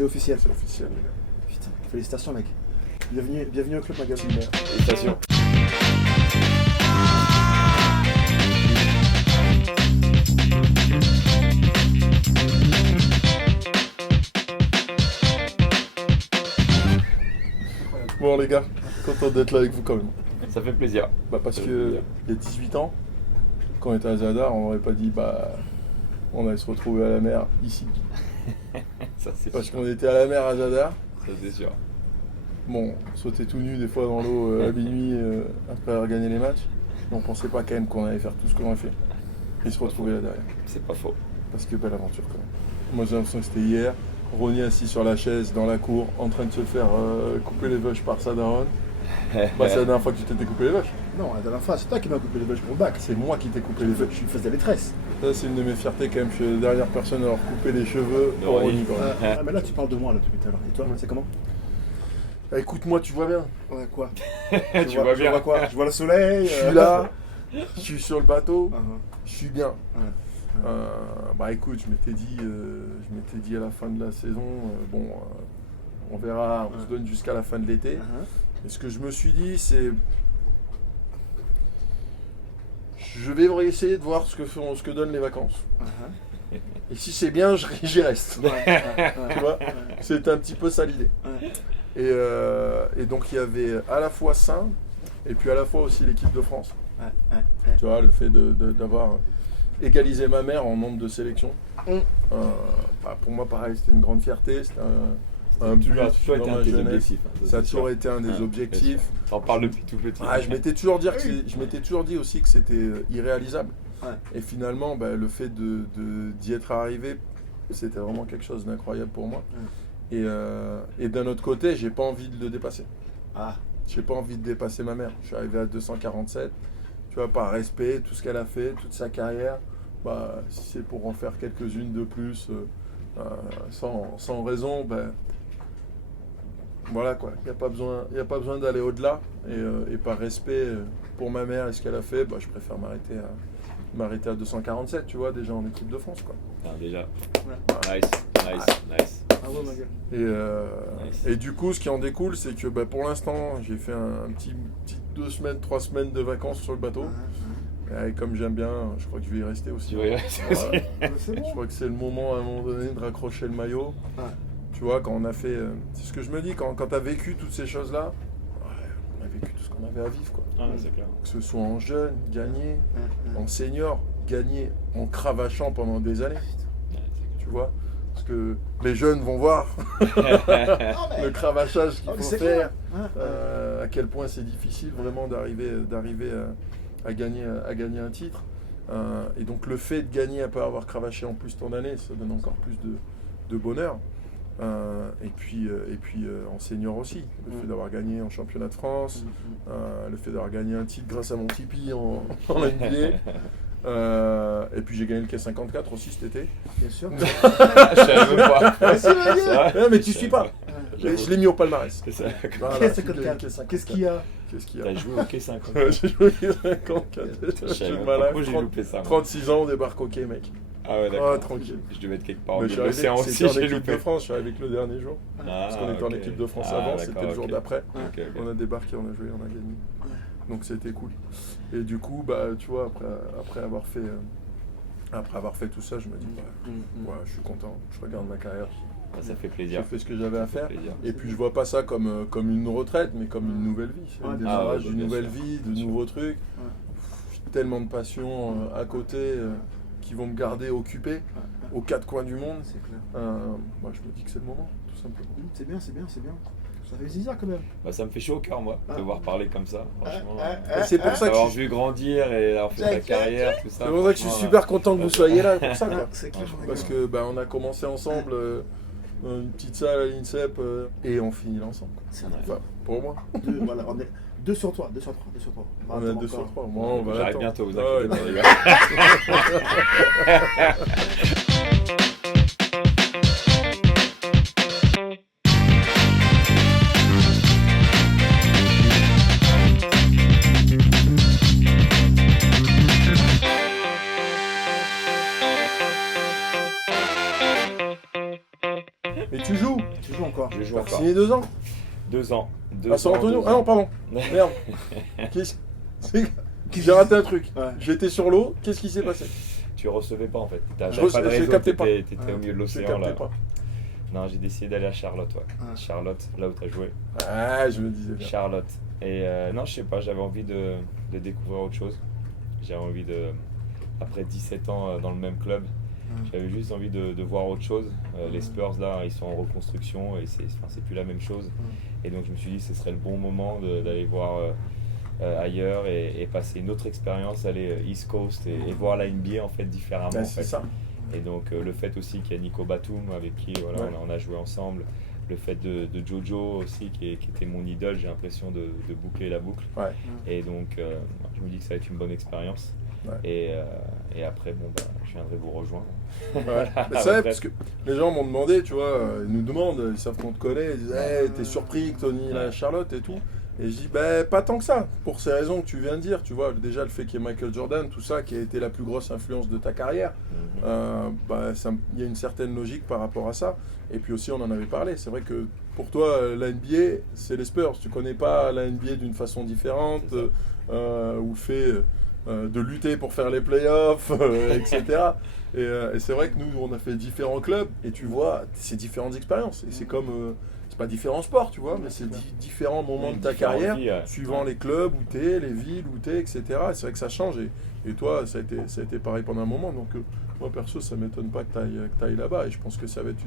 C'est officiel. C'est officiel. Putain, félicitations mec. Bienvenue au club magazine. Félicitations. Bon les gars, content d'être là avec vous quand même. Ça fait plaisir. Parce Ça fait que plaisir. il y a 18 ans, quand on était à Zadar, on n'aurait pas dit on allait se retrouver à la mer ici. Ça c'est Parce sûr. qu'on était à la mer à Zadar. Ça c'est sûr. Bon, on sautait tout nu des fois dans l'eau à minuit après avoir gagné les matchs. Mais on pensait pas quand même qu'on allait faire tout ce qu'on a fait. Et se retrouver là derrière. C'est pas faux. Parce que belle aventure quand même. Moi j'ai l'impression que c'était hier. Ronny assis sur la chaise dans la cour en train de se faire couper les vaches par sa daronne. C'est la dernière fois que tu t'étais coupé les vaches. Non, la dernière fois, c'est toi qui m'as coupé les vaches pour le bac. C'est moi qui t'ai coupé les Je vaches. suis faisais les tresses. Ça c'est une de mes fiertés quand même. Je suis la dernière personne à avoir coupé les cheveux De pour Ronny. Ronny quand même. Mais là, tu parles de moi là depuis tout à l'heure. Et toi, c'est comment? Écoute-moi, tu vois bien. Ouais, quoi? Tu vois Je bien. vois quoi? Je vois le soleil. Je suis là, je suis sur le bateau, Uh-huh. je suis bien. Ouais. Écoute, je m'étais dit à la fin de la saison, on verra, on se donne jusqu'à la fin de l'été. Uh-huh. Et ce que je me suis dit, c'est, je vais essayer de voir ce que donnent les vacances. Uh-huh. Et si c'est bien, j'y reste. Ouais, Tu vois, c'est un petit peu ça l'idée. ouais. Et donc il y avait à la fois ça, et puis à la fois aussi l'équipe de France. Ouais. Tu vois, le fait d'avoir égalisé ma mère en nombre de sélections. Pour moi, pareil, c'était une grande fierté. C'était un but Tu as toujours été dans un ma de tes jeunesse. objectifs. Ça a toujours été un des objectifs. T'en parles depuis tout petit. Je m'étais toujours dit aussi que c'était irréalisable. Ouais. Et finalement, le fait d'y être arrivé, c'était vraiment quelque chose d'incroyable pour moi. Et d'un autre côté, j'ai pas envie de le dépasser. Ah. J'ai pas envie de dépasser ma mère. Je suis arrivé à 247. Tu vois, par respect, tout ce qu'elle a fait, toute sa carrière, si c'est pour en faire quelques-unes de plus, sans raison, voilà quoi. Il n'y a pas besoin d'aller au-delà. Et par respect pour ma mère et ce qu'elle a fait, je préfère m'arrêter à 247, tu vois, déjà en équipe de France, quoi. Déjà. Ouais. Nice. Ah ouais, ma gueule. Et du coup, ce qui en découle, c'est que pour l'instant, j'ai fait un petit 2 semaines, 3 semaines de vacances sur le bateau. Et comme j'aime bien, je crois que je vais y rester aussi. Tu vois, Ouais. C'est Je bon. crois que c'est le moment à un moment donné de raccrocher le maillot. Ouais. Tu vois, quand on a fait. C'est ce que je me dis, quand tu as vécu toutes ces choses-là, on a vécu tout ce qu'on avait à vivre, quoi. c'est clair. Que ce soit en jeune, gagner, en senior, gagner, en cravachant pendant des années. Tu vois, parce que les jeunes vont voir le cravachage qu'il faut c'est faire, clair. à quel point c'est difficile vraiment d'arriver à gagner un titre. Et donc le fait de gagner après avoir cravaché en plus ton année, ça donne encore plus de bonheur. Et puis en senior aussi, le fait d'avoir gagné en championnat de France, le fait d'avoir gagné un titre grâce à mon Tipeee en NBA. Et puis j'ai gagné le K54 aussi cet été. Bien sûr. Je savais même pas. C'est vrai. Ouais, mais tu suis pas. Je l'ai mis au palmarès. C'est ça. Voilà, K54. Qu'est-ce qu'il y a? Qu'est-ce qu'il y a? T'as joué au K50. J'ai joué au K54. Je Je savais suis même pas malade. pourquoi j'ai loupé ça. moi. 36 ans, on débarque au quai, mec. Ah ouais, d'accord. Tranquille. Je devais être quelque part au Mais je milieu suis de arrivé, l'océan aussi, c'était en j'ai équipe loupé. de France, je suis arrivé que le dernier jour. Parce qu'on était en équipe de France avant, c'était le jour d'après. On a débarqué, on a joué, on a gagné. Donc c'était cool. Et du coup, tu vois, après avoir fait tout ça, je me dis, je suis content, je regarde ma carrière. Ça fait J'ai plaisir. fait ce que j'avais à faire. Plaisir. Et puis je vois pas ça comme une retraite, mais comme une nouvelle vie. C'est le démarrage d'une nouvelle vie, de nouveaux trucs. Tellement de passions à côté qui vont me garder occupé aux quatre coins du monde. C'est clair. Je me dis que c'est le moment, tout simplement. C'est bien. Ça fait plaisir quand même. Ça me fait chaud au cœur, moi, de voir parler comme ça. Franchement. Et c'est pour ça que D'avoir je suis... vu grandir et avoir fait ta carrière, tout ça. C'est pour ça que je suis franchement, super content que vous soyez là, pour ça, quoi. C'est clair. Parce que on a commencé ensemble dans une petite salle à l'INSEP et on finit ensemble. C'est Enfin, pour moi. Voilà, on est 2 sur 3. On a 2 sur 3. Moi, on va J'arrive attendre. bientôt, vous Ah, inquiétez pas, ouais. les gars. Et tu joues Tu joues encore? Je joue T'as encore. signé 2 ans 2 ans. à San Antonio? Ah non, pardon. Merde. J'ai raté un truc. Ouais. J'étais sur l'eau. Qu'est-ce qui s'est passé? Tu recevais pas en fait. Je T'avais pas de je réseau, captais pas. t'étais au Ouais. milieu de Je l'océan là. captais pas. Non, j'ai décidé d'aller à Charlotte, ouais. Ah. Charlotte, là où t'as joué. Ah, je me disais bien. Charlotte. Et non, je sais pas, j'avais envie de découvrir autre chose. J'avais envie de, après 17 ans dans le même club, j'avais juste envie de voir autre chose. Les Spurs là, ils sont en reconstruction et c'est plus la même chose. Et donc je me suis dit ce serait le bon moment d'aller voir ailleurs et passer une autre expérience, aller East Coast et voir la NBA en fait différemment. Bah, en c'est fait. ça. Et donc le fait aussi qu'il y a Nico Batum avec qui voilà, Ouais. on a joué ensemble. Le fait de Jojo aussi qui était mon idole, j'ai l'impression de boucler la boucle. Ouais. Et donc je me dis que ça va être une bonne expérience. Ouais. Et après, bon, bah, je viendrai vous rejoindre. Ouais. Voilà, Mais c'est vrai après. parce que les gens m'ont demandé, tu vois, ils nous demandent, ils savent qu'on te connaît, ils disent hey, t'es surpris que Tony là, Charlotte et tout. Et je dis bah pas tant que ça, pour ces raisons que tu viens de dire, tu vois, déjà le fait qu'il y ait Michael Jordan, tout ça, qui a été la plus grosse influence de ta carrière, bah, il y a une certaine logique par rapport à ça. Et puis aussi on en avait parlé, c'est vrai que pour toi la NBA c'est les Spurs, tu connais pas la NBA d'une façon différente, ou le fait de lutter pour faire les playoffs, etc. Et c'est vrai que nous on a fait différents clubs et tu vois c'est différentes expériences et c'est comme c'est pas différents sports, tu vois, mais c'est différents moments de ta différentes carrière, vies, ouais. suivant les clubs où t'es, les villes où t'es, etc. Et c'est vrai que ça change. Et toi, ça a été pareil pendant un moment. Donc moi, perso, ça m'étonne pas que t'ailles là-bas. Et je pense que ça va être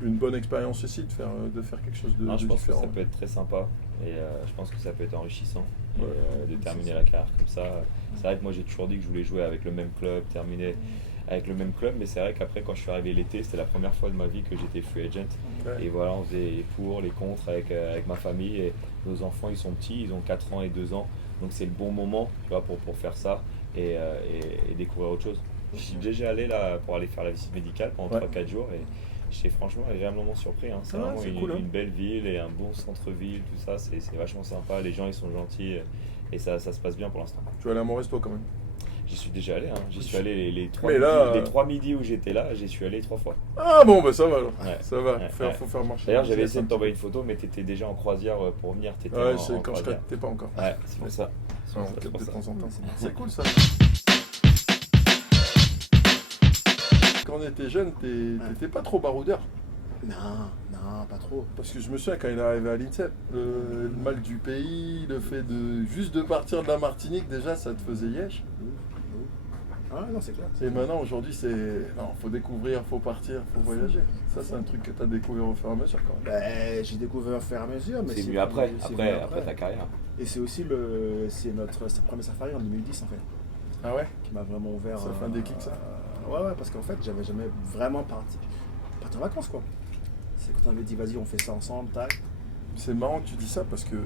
une bonne expérience aussi de faire quelque chose de Non, je pense différent. que ça peut être très sympa et je pense que ça peut être enrichissant Ouais. de terminer la carrière comme ça. C'est vrai que moi j'ai toujours dit que je voulais jouer avec le même club, terminer avec le même club, mais c'est vrai qu'après quand je suis arrivé l'été, c'était la première fois de ma vie que j'étais free agent. Ouais. Et voilà, on faisait les pour, les contre avec ma famille et nos enfants ils sont petits, ils ont 4 ans et 2 ans, donc c'est le bon moment tu vois, pour faire ça et découvrir autre chose. Je suis déjà allé là pour aller faire la visite médicale pendant Ouais. 3-4 jours et j'étais franchement agréablement surpris. Hein. C'est Ah ouais, vraiment c'est cool, hein. une belle ville et un bon centre-ville, tout ça, c'est vachement sympa, les gens ils sont gentils et ça se passe bien pour l'instant. Tu vas aller à Moresto quand même. J'y suis déjà allé, hein. J'y suis allé les 3 Mais midis, là, les 3 midis où j'étais là, j'y suis allé 3 fois. Ah bon, bah ça va alors. Ouais. Ça va, Ouais, faut faire marcher. D'ailleurs j'avais essayé de t'envoyer une photo mais t'étais déjà en croisière pour venir, t'étais Ouais, en c'est quand je croisière. captais pas encore. Ouais, c'est pour ça. Ouais, C'est peut-être pour de ça. temps en temps. Ouais, c'est bien. C'est cool ça. Quand on était jeune, t'étais pas trop baroudeur. Non, pas trop. Parce que je me souviens quand il est arrivé à l'INSEP, le mal du pays, le fait de juste de partir de la Martinique, déjà ça te faisait yesh. Ah non, c'est clair. Et maintenant aujourd'hui c'est non, faut découvrir, faut partir, faut voyager. Ça c'est un truc que tu as découvert au fur et à mesure quand même. Ben, j'ai découvert au fur et à mesure, mais C'est mieux après, c'est après, mieux après ta carrière. Et c'est aussi c'est notre premier safari en 2010 en fait, Ah ouais. qui m'a vraiment ouvert. Ça fait un déclic, ça. Ouais, parce qu'en fait, j'avais jamais vraiment parti en vacances quoi. C'est quand on avait dit vas-y, on fait ça ensemble, tac. C'est marrant que tu dis ça parce que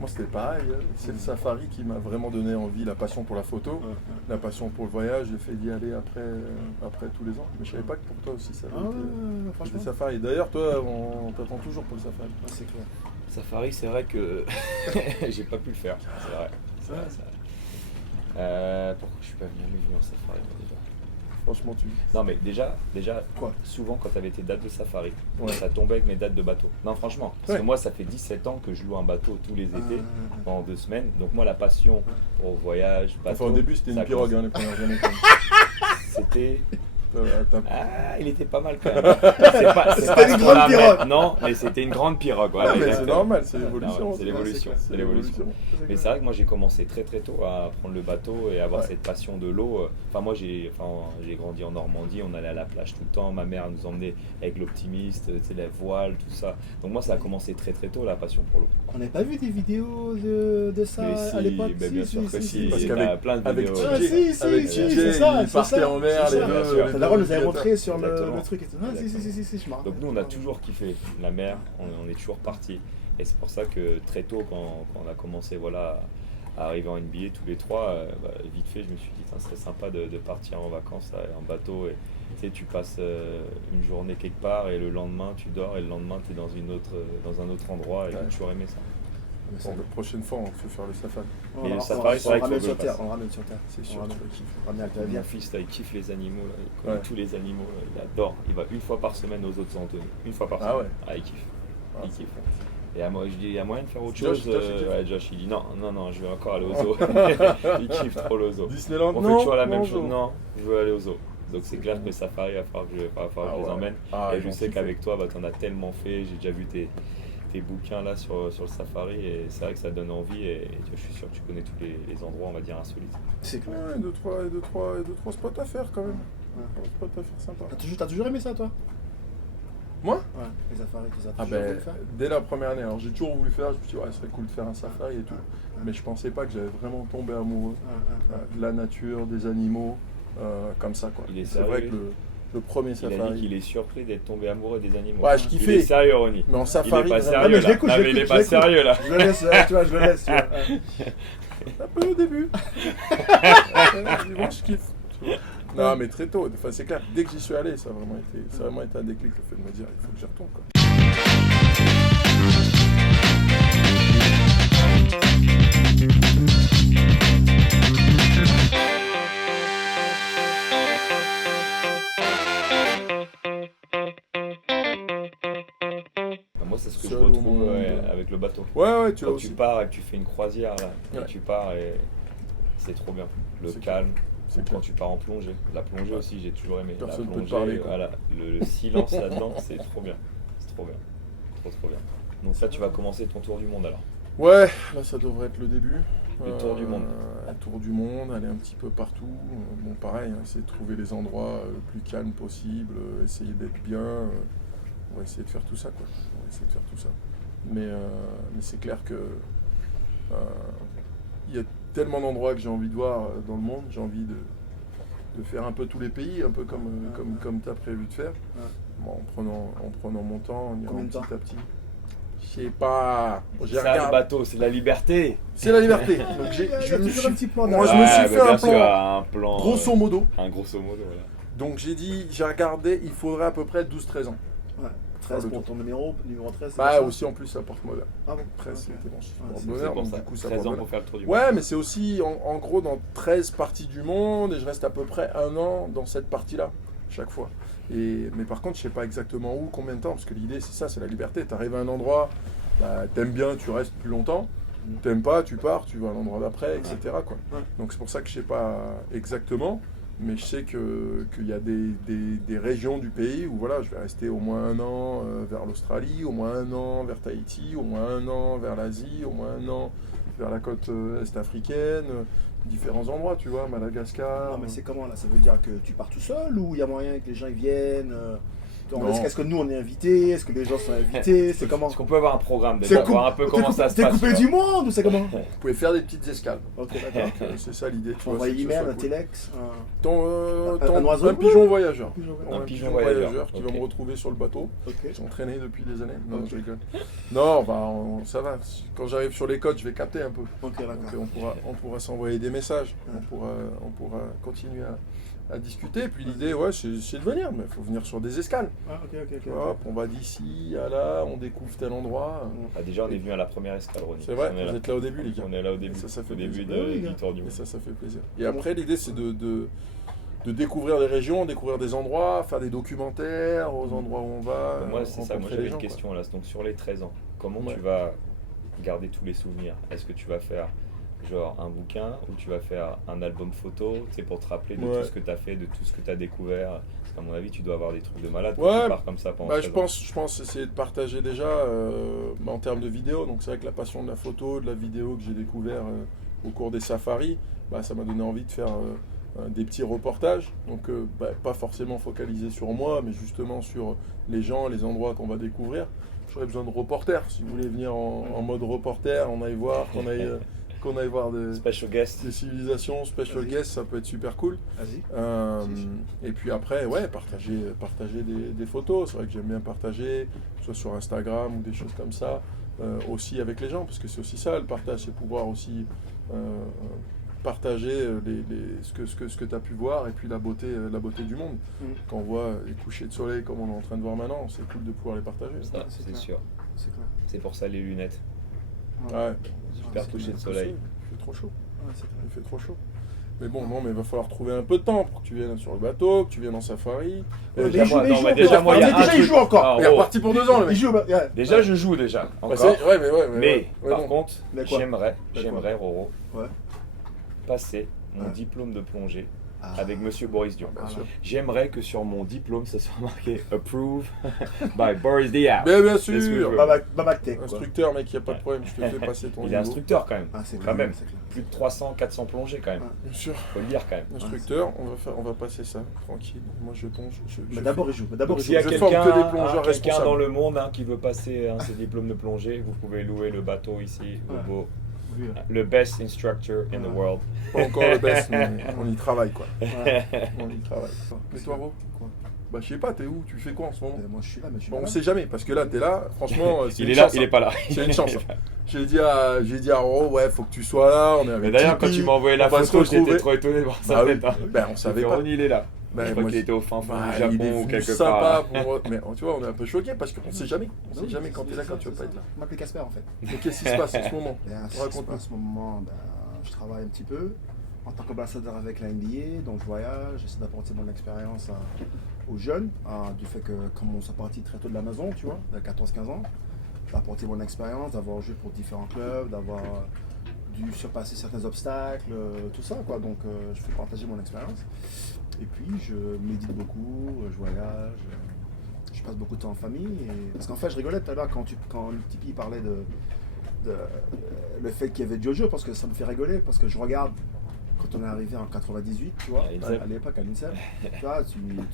moi c'était pareil. C'est le safari qui m'a vraiment donné envie, la passion pour la photo, la passion pour le voyage. J'ai fait d'y aller après tous les ans. Mais je savais pas que pour toi aussi ça avait Ah été ouais, des franchement. safaris. D'ailleurs toi on t'attend toujours pour le safari. Ouais, c'est clair. Safari, c'est vrai que j'ai pas pu le faire. C'est vrai. C'est vrai, c'est vrai. Pourquoi je suis pas venu en safari moi, déjà? Franchement tu. Non mais déjà Quoi? souvent quand tu avais tes dates de safari, Ouais. ça tombait avec mes dates de bateau. Non franchement, parce Ouais. que moi ça fait 17 ans que je loue un bateau tous les étés pendant 2 semaines. Donc moi la passion pour voyage, bateau, Enfin au début c'était ça une pirogue commence- les premières années. Quand même. C'était... T'as- Ah, il était pas mal quand même. C'est C'était pas une ce qu'on grande a pirogue. maintenant, mais c'était une grande pirogue. Voilà, Ah, mais c'est exactement. normal, c'est Ouais, l'évolution. non, c'est l'évolution, c'est l'évolution. Mais c'est vrai que moi j'ai commencé très très tôt à prendre le bateau et avoir Ouais. cette passion de l'eau. Enfin moi j'ai grandi en Normandie, on allait à la plage tout le temps, ma mère nous emmenait avec l'optimiste, tu sais, la voile, tout ça. Donc moi ça a commencé très très tôt la passion pour l'eau. On n'avait pas vu des vidéos de ça Mais à si, l'époque. ben bien sûr que si, Parce il y en a qu'avec- plein de avec vidéos. Ah, si, si, avec si, TJ, c'est ça, ils c'est partaient ça, en mer, c'est les ça, deux. bien sûr. les Ta deux daronne nous avait utilisateurs. montré sur Exactement. le truc et tout. Ah, si, je me rappelle. Donc nous on a toujours kiffé la mer, on est toujours parti. Et c'est pour ça que très tôt quand on a commencé voilà, à arriver en NBA tous les trois, vite fait je me suis dit ce serait sympa de partir en vacances là, en bateau. Et tu sais, tu passes une journée quelque part et le lendemain tu dors et le lendemain tu es dans un autre endroit et Ouais. j'ai toujours aimé ça. Mais Bon, la prochaine fois, on fait faire le safari. Mais le on safari, c'est vrai le ramène qu'il faut sur que je terre. fasse. On le ramène sur terre. C'est sûr, On tu ramène. vas kiffer. On ramène avec ta vie. Mon fils, là, il kiffe les animaux, là. Il connaît Ouais. tous les animaux, là. Il adore. Il va une fois par semaine aux autres Anthony. Une fois par Ah semaine. ouais. Ah, il kiffe. Ah, Il c'est- kiffe. Et à moi, je dis, il y a moyen de faire autre Josh, chose. Josh, il kiffe. Ouais, Josh, il dit non, je vais encore aller au zoo. Il kiffe trop le zoo. Disneyland, On non, fait toujours la non, même non. chose. Non, je veux aller au zoo. Donc c'est clair que le safari, il va falloir que je les ouais. emmène. Ah, Et ils je vont sais kiffer. qu'avec toi, tu en as tellement fait. J'ai déjà vu tes bouquins là sur le safari. Et c'est vrai que ça donne envie. Et je suis sûr que tu connais tous les endroits, on va dire, insolites. C'est clair. Ouais, deux, trois spots à faire quand même. Ouais. Trois spots à faire sympa. T'as toujours aimé ça, toi? Moi Ouais, les safaris, tout ça. Ah T'as toujours ben, voulu faire? dès la première année, alors j'ai toujours voulu faire, je me suis dit ouais, ce serait cool de faire un safari et tout, Ouais. mais je pensais pas que j'allais vraiment tomber amoureux Ouais. de la nature, des animaux, comme ça quoi. Il est C'est vrai sérieux, que le premier Il a dit safari. qu'il est surpris d'être tombé amoureux des animaux. Ouais, je Il kiffais. est sérieux, Ronnie. Mais en Il safari, est pas vraiment. sérieux mais je là. l'écoute, Non, je mais il est l'écoute, pas je l'écoute. sérieux là. Je le laisse, tu vois, je le laisse. Tu vois. Un peu au début. Bon, je kiffe. tu vois. Non, mais très tôt. Enfin, c'est clair. Dès que j'y suis allé, ça a vraiment été un déclic, le fait de me dire, il faut que j'y retourne quoi. Moi, c'est ce que je Seul au retrouve monde. avec le bateau. Ouais, tu l'as Quand tu aussi. pars et que tu fais une croisière là, et Ouais. tu pars et c'est trop bien. Le C'est calme, C'est quand clair. tu pars en plongée. La plongée Ouais. aussi, j'ai toujours aimé. Personne la peut te plongée, parler, quoi. voilà, le silence là-dedans, c'est trop bien. C'est trop bien. Trop bien. Donc là, tu vas commencer ton tour du monde alors. Ouais, là ça devrait être le début. Le tour du monde. Un tour du monde, aller un petit peu partout. Bon, pareil, hein, essayer de trouver les endroits le plus calmes possible, essayer d'être bien. On va essayer de faire tout ça, quoi. On va essayer de faire tout ça. Mais c'est clair que il y a tellement d'endroits que j'ai envie de voir dans le monde. J'ai envie de faire un peu tous les pays, un peu comme tu as prévu de faire. Bon, en prenant mon temps, en y Combien allant de temps petit à petit. Je sais pas. J'ai Ça, le regardé. bateau, c'est la liberté. C'est la liberté. Donc Il y a je me toujours suis, un petit plan moi, je derrière. me suis Ouais, fait bah, bien un sûr, plan, un plan. grosso modo. Un grosso modo, voilà. Donc j'ai regardé, il faudrait à peu près 12-13 ans. Ouais. 13 le pour tour. ton numéro 13. c'est Bah ça aussi en plus ça porte malheur. Ah bon 13 Ok. c'était mon chiffre Ouais, de c'est bonheur, pour donc ça. du coup ça 13 porte ans malheur. pour faire le tour du monde. Ouais, mais c'est aussi en gros dans 13 parties du monde et je reste à peu près un an dans cette partie-là, chaque fois. Mais par contre, je sais pas exactement où, combien de temps, parce que l'idée c'est ça, c'est la liberté. Tu arrives à un endroit, bah, t'aimes bien, tu restes plus longtemps. T'aimes pas, tu pars, tu vas à l'endroit d'après, etc. quoi. Ouais. Donc c'est pour ça que je sais pas exactement, mais je sais qu'il y a des régions du pays où voilà, je vais rester au moins un an vers l'Australie, au moins un an vers Tahiti, au moins un an vers l'Asie, au moins un an vers la côte est africaine, différents endroits, tu vois, Madagascar. Non, mais c'est comment là? Ça veut dire que tu pars tout seul ou il y a moyen que les gens ils viennent Non. Est-ce que nous on est invités? Est-ce que les gens sont invités? C'est comment? Est-ce qu'on peut avoir un programme C'est déjà, coup- voir un peu comment ça se T'es passe. coupé tu du vois. monde ou c'est comment? Vous pouvez faire des petites escales. Ok, d'accord. C'est ça l'idée. tu vois, Envoyer c'est que ce email, soit un cool. téléx, Un oiseau? pigeon voyageur. Un pigeon voyageur, qui ok. va me retrouver sur le bateau. Ok. J'ai entraîné depuis des années. Non, Ok. je rigole. Non, bah, ça va. Quand j'arrive sur les côtes, je vais capter un peu. Ok, Donc d'accord. on pourra s'envoyer des messages. Ouais. On pourra continuer à discuter. Et puis l'idée, ouais, c'est de venir. Mais il faut venir sur des escales. Ah, ok. Hop, on va d'ici à là, on découvre tel endroit. Ah, déjà, on est venu à la première escale, Ronnie. C'est vrai, On est là. vous êtes là au début, les gars. On est là au début. Ça fait au début plaisir. Oui, les gars. du tour du Et monde. ça fait plaisir. Et après, l'idée, c'est de découvrir des régions, découvrir des endroits, faire des documentaires aux endroits où on va. Moi, c'est ça. Moi, rencontrer j'avais les une gens, question là. Donc, sur les 13 ans, comment Ouais. tu vas garder tous les souvenirs? Est-ce que tu vas faire genre un bouquin ou tu vas faire un album photo, tu sais, pour te rappeler de Ouais. tout ce que tu as fait, de tout ce que tu as découvert? Parce qu'à mon avis, tu dois avoir des trucs de malade quand Ouais. tu pars comme ça pendant Bah, 13 ans. je pense essayer de partager déjà en termes de vidéo. Donc c'est vrai que la passion de la photo, de la vidéo que j'ai découvert au cours des safaris, bah, ça m'a donné envie de faire des petits reportages. Donc pas forcément focalisé sur moi, mais justement sur les gens, les endroits qu'on va découvrir. J'aurais besoin de reporters. Si vous voulez venir en mode reporter, on aille voir, qu'on aille voir Special guest. des civilisations, special Vas-y. guests, ça peut être super cool. Vas-y. Et puis après, ouais, partager des photos. C'est vrai que j'aime bien partager, soit sur Instagram ou des choses comme ça, aussi avec les gens, parce que c'est aussi ça, le partage, c'est pouvoir aussi partager ce que tu as pu voir et puis la beauté du monde. Quand on voit les couchers de soleil comme on est en train de voir maintenant, c'est cool de pouvoir les partager. Ça, c'est c'est clair. sûr. C'est clair. C'est pour ça les lunettes. Ouais. Super touché de soleil. Il fait trop chaud. Ouais, c'est clair. Il fait trop chaud. Mais bon, non, mais il va falloir trouver un peu de temps pour que tu viennes sur le bateau, que tu viennes en safari. Mais déjà, il joue, moi, mais il non, joue mais encore. déjà, moi, il y a Mais un déjà, il truc. joue encore. Ah, Il est reparti pour 2 ans, le Il mec. joue, ouais. Déjà, je joue déjà. Bah, Encore. ouais, Mais par bon. contre, Mais quoi j'aimerais, Roro, Ouais. passer mon Ouais. diplôme de plongée Ah. avec Monsieur Boris Diaw. Bien sûr. J'aimerais que sur mon diplôme, ça soit marqué Approve by Boris Diaw. Mais bien C'est ce que je sûr. veux. Baba Tech, quoi. Instructeur, mec, il n'y a pas de problème, je te fais passer ton Il est niveau. instructeur quand même. Ah, c'est Quand clair, même. c'est clair. Plus de 300, 400 plongées quand même. Ouais. Bien sûr. Faut le dire quand même. Instructeur, on va passer ça, tranquille. Moi, je plonge. Mais d'abord, il joue. Mais d'abord, Donc il s'il y a joue. Je forme quelqu'un que des plongeurs quelqu'un responsables. dans le monde qui veut passer ses diplômes de plongée, vous pouvez louer le bateau ici, Ouais. au beau. Oui, ouais. Le best instructor in the Ouais. world. Pas encore le best, mais on y travaille, quoi. Ouais. On y travaille. Mais toi, Ro Quoi Bah, je sais pas, t'es où? Tu fais quoi en ce moment? Moi, je suis là, mais je suis Bon, pas on là. sait jamais, parce que là, t'es là, franchement, c'est Il une est là, chance, il est hein. pas là. C'est une chance. hein. J'ai dit à Roro, ouais, faut que tu sois là, on est avec Mais d'ailleurs, quand Tipeee, tu m'as envoyé la on va se photo, j'étais retrouver. trop étonné de voir sa Bah oui. tête. Hein. Ben, on savait pas. Ronnie, il est là. Ben, Je crois moi, qu'il était au fin fond Bah, du Japon il est ou venu quelque sympa part. pour... Mais tu vois, on est un peu choqués parce qu'on sait jamais. On sait Oui, jamais quand t'es là, quand tu vas pas être là. Je m'appelle Casper, en fait. Mais qu'est-ce qui se passe en ce moment? Ce qui se Raconte-nous. passe en ce moment, je travaille un petit peu en tant qu'ambassadeur avec la NBA, donc je voyage, j'essaie d'apporter mon expérience aux jeunes, du fait que comme on s'est parti très tôt de la maison, tu vois, de 14-15 ans, d'apporter mon expérience, d'avoir joué pour différents clubs, d'avoir dû surpasser certains obstacles, tout ça, quoi. Donc je fais partager mon expérience. Et puis je médite beaucoup, je voyage, je passe beaucoup de temps en famille. Parce qu'en fait, je rigolais tout à l'heure quand Tipeee parlait de le fait qu'il y avait Jojo, parce que ça me fait rigoler, parce que je regarde quand on est arrivé en 98, tu vois, À l'INSEP. à l'époque à l'INSEP, tu vois,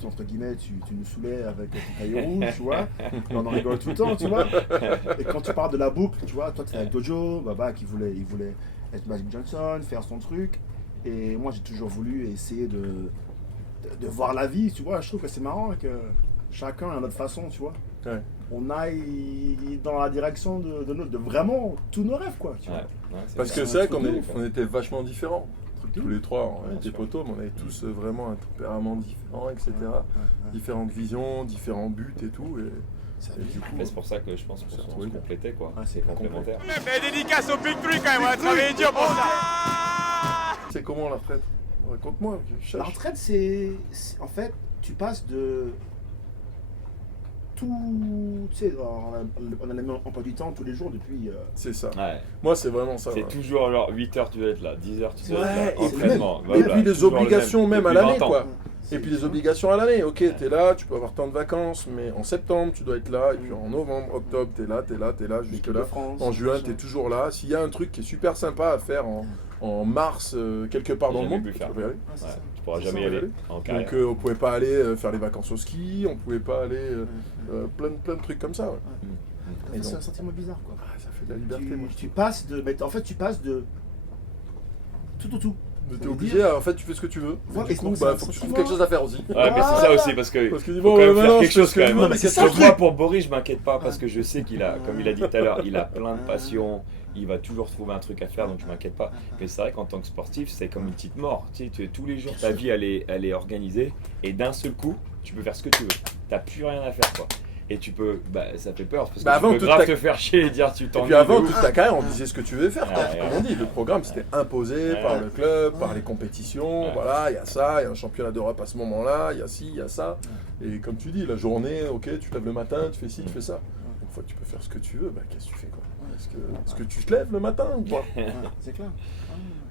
entre guillemets, tu nous saoulais avec ton cahier rouge, tu vois, on en rigole tout le temps, tu vois. Et quand tu parles de la boucle, tu vois, toi tu étais avec Jojo, Baba il voulait être Magic Johnson, faire son truc, et moi j'ai toujours voulu essayer de voir la vie, tu vois. Je trouve que c'est marrant que chacun à notre façon, tu vois. Ouais. On aille dans la direction de vraiment tous nos rêves, quoi. Tu vois. Ouais, Parce C'est que un c'est vrai truc qu'on de ouf, on était vachement différents. Truc de Tous ouf. les trois, on Ouais, était sûr. potos, mais on avait tous vraiment un tempérament différent, etc. Ouais, ouais. Différentes visions, différents buts et tout. Et Ça Et du coup, Mais c'est pour ça que je pense C'est qu'on se retrouvé. complétait quoi. Ouais, C'est complémentaire. Mais dédicace au Big Three quand même, on a travaillé dur pour ça. c'est comment la retraite? Raconte-moi. je cherche. La retraite, c'est en fait, tu passes de tout, tu sais, on a le même emploi du temps tous les jours depuis. C'est ça. Ouais. Moi, c'est vraiment ça. C'est ouais. toujours genre 8h tu dois être là, 10h tu dois Ouais, être là, et c'est le entraînement. même. Et blablabla, puis les toujours le obligations même à depuis l'année, 20 ans. quoi. Et puis les obligations à l'année, ok, t'es là, tu peux avoir tant de vacances, mais en septembre tu dois être là, et puis en novembre, octobre, t'es là, jusque là. En juin, t'es toujours là. S'il y a un truc qui est super sympa à faire en mars, quelque part dans le Jamais monde, pu tu faire. peux y aller. Ouais, tu pourras C'est jamais y ça, aller aller. en carrière. Donc on pouvait pas aller faire les vacances au ski, on pouvait pas aller plein de trucs comme ça. Ouais. Et C'est donc- un sentiment bizarre, quoi. Ah, ça fait de la liberté, moi. Tu passes de, mais en fait, tu passes de tout. T'es obligé, en fait, tu fais ce que tu veux. Mais Ouais, du et coup, c'est bah, un faut que tu sentiment. trouves quelque chose à faire aussi. Ouais, mais c'est ça aussi parce que Parce que faut bon, quand même maintenant, faire je quelque fais chose ce que quand je même. veux, mais c'est ça Donc le moi truc. pour Boris je m'inquiète pas parce que je sais qu'il a, comme il a dit tout à l'heure, il a plein de passions, il va toujours trouver un truc à faire donc je m'inquiète pas. Mais c'est vrai qu'en tant que sportif c'est comme une petite mort. Tu sais, tous les jours ta vie elle est organisée et d'un seul coup tu peux faire ce que tu veux. T'as plus rien à faire quoi. Et tu peux, ça fait peur parce que Bah, tu avant, peux toute grave ta- te faire chier et dire tu Et t'ennuies. puis avant de ouf. toute ta carrière, on disait ce que tu veux faire. quoi. Ouais, Comme ouais. on dit, le programme c'était imposé Ouais. par le club, par les compétitions. Ouais. Voilà, il y a ça, il y a un championnat d'Europe à ce moment-là, il y a ci, il y a ça. Et comme tu dis, la journée, ok, tu te lèves le matin, tu fais ci, tu fais ça. Une fois que tu peux faire ce que tu veux, qu'est-ce que tu fais quoi? Est-ce que tu te lèves le matin ou pas? Ouais, c'est clair.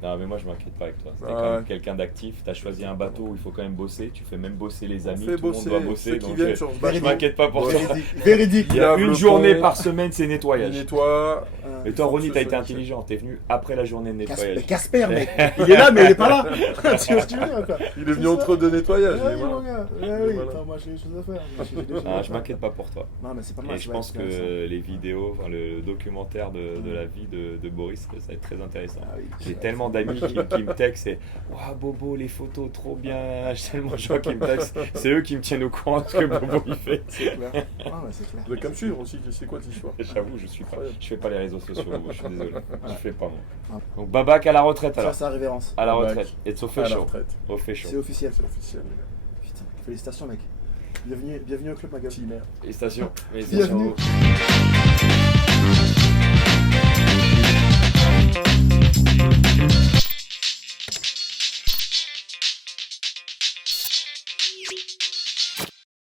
Non mais moi je m'inquiète pas avec toi. T'es Ouais. quand même quelqu'un d'actif, t'as choisi un bateau où il faut quand même bosser, tu fais même bosser les amis, fait tout le monde doit bosser. ceux qui Donc viennent sur ce je bateau. m'inquiète pas pour toi. Véridique. Il y a Lave une le journée pont. par semaine c'est Il nettoyage. nettoie. Et toi, Ronnie, Faut t'as que ce été soit intelligent. T'es venu après la journée de Mais nettoyage. Casper, mec, il est là, mais il est pas là. Tu vois ce que je veux dire, quoi. Il est venu C'est entre ça. deux nettoyages. Ouais, il est mon malin. gars. Il est Ouais, oui, malin. attends, moi j'ai des choses à faire. J'ai des choses Ah, à je faire. m'inquiète pas pour toi. Non, mais c'est pas mal. Et je pense que les vidéos, enfin, le documentaire de la vie de Boris, ça va être très intéressant. Ah oui. J'ai tellement d'amis qui me textent et waouh Bobo les photos trop bien. J'ai tellement de gens qui me textent. C'est eux qui me tiennent au courant de ce que Bobo il fait. C'est clair. Ah, mais c'est clair. Vous avez qu'à me suivre aussi, c'est quoi tes choix? J'avoue, je fais pas les réseaux sociaux. Bobo, je suis désolé. Je fais pas moi. Ah. Donc Babac à la retraite Ça, alors. c'est la révérence. À la Babac. retraite. It's À la official. retraite. C'est Official. officiel. C'est officiel, les gars. Putain, félicitations, mec. Bienvenue au club, ma gueule. Petit merde. Félicitations. Bienvenue. Félicitations.